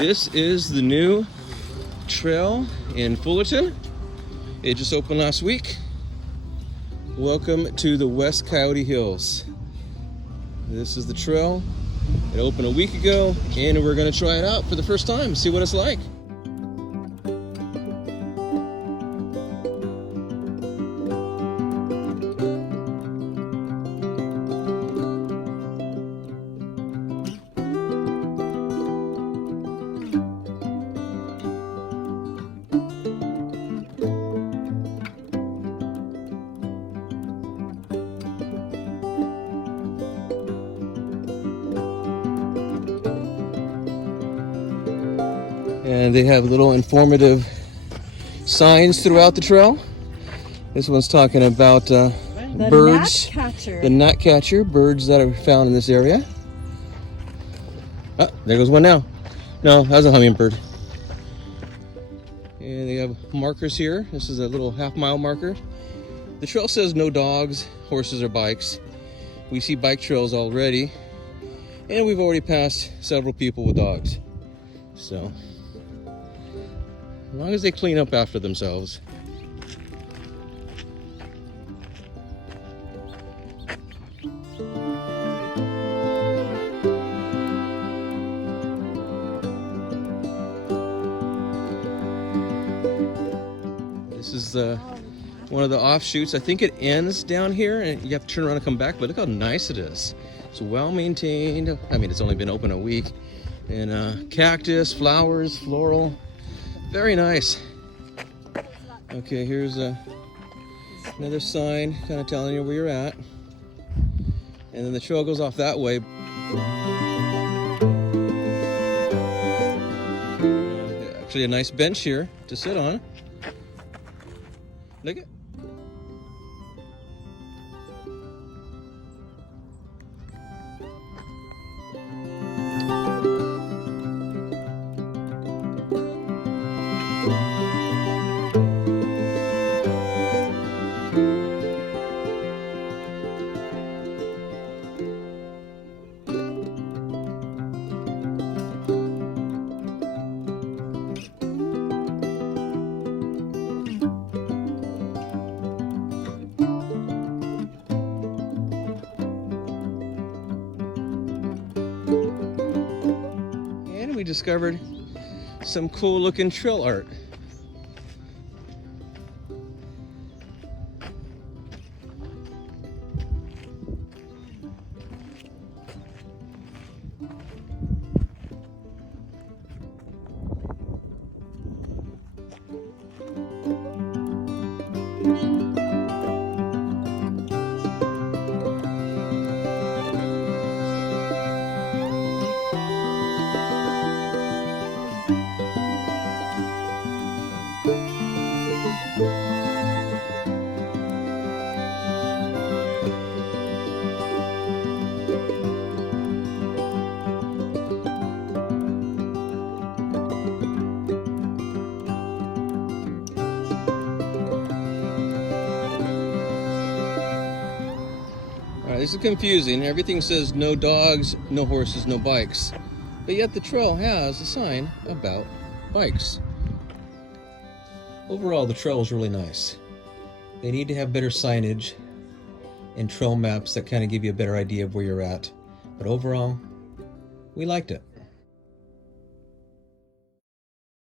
This is the new trail in Fullerton. It just opened last week. Welcome to the West Coyote Hills. This is the trail. It opened a week ago, and we're going to try it out for the first time, see what it's like. And they have little informative signs throughout the trail. This one's talking about birds, the gnatcatcher, birds that are found in this area. Oh, there goes one now. No, that was a hummingbird. And they have markers here. This is a little half-mile marker. The trail says no dogs, horses, or bikes. We see bike trails already, and we've already passed several people with dogs. So, as long as they clean up after themselves. This is one of the offshoots. I think it ends down here and you have to turn around and come back, but look how nice it is. It's well maintained. I mean, it's only been open a week. And cactus, flowers, floral. Very nice. Okay, here's another sign kind of telling you where you're at. And then the trail goes off that way. Actually a nice bench here to sit on. Look at. We discovered some cool looking trail art. This is confusing. Everything says no dogs, no horses, no bikes. But yet the trail has a sign about bikes. Overall, the trail is really nice. They need to have better signage and trail maps that kind of give you a better idea of where you're at. But overall, we liked it.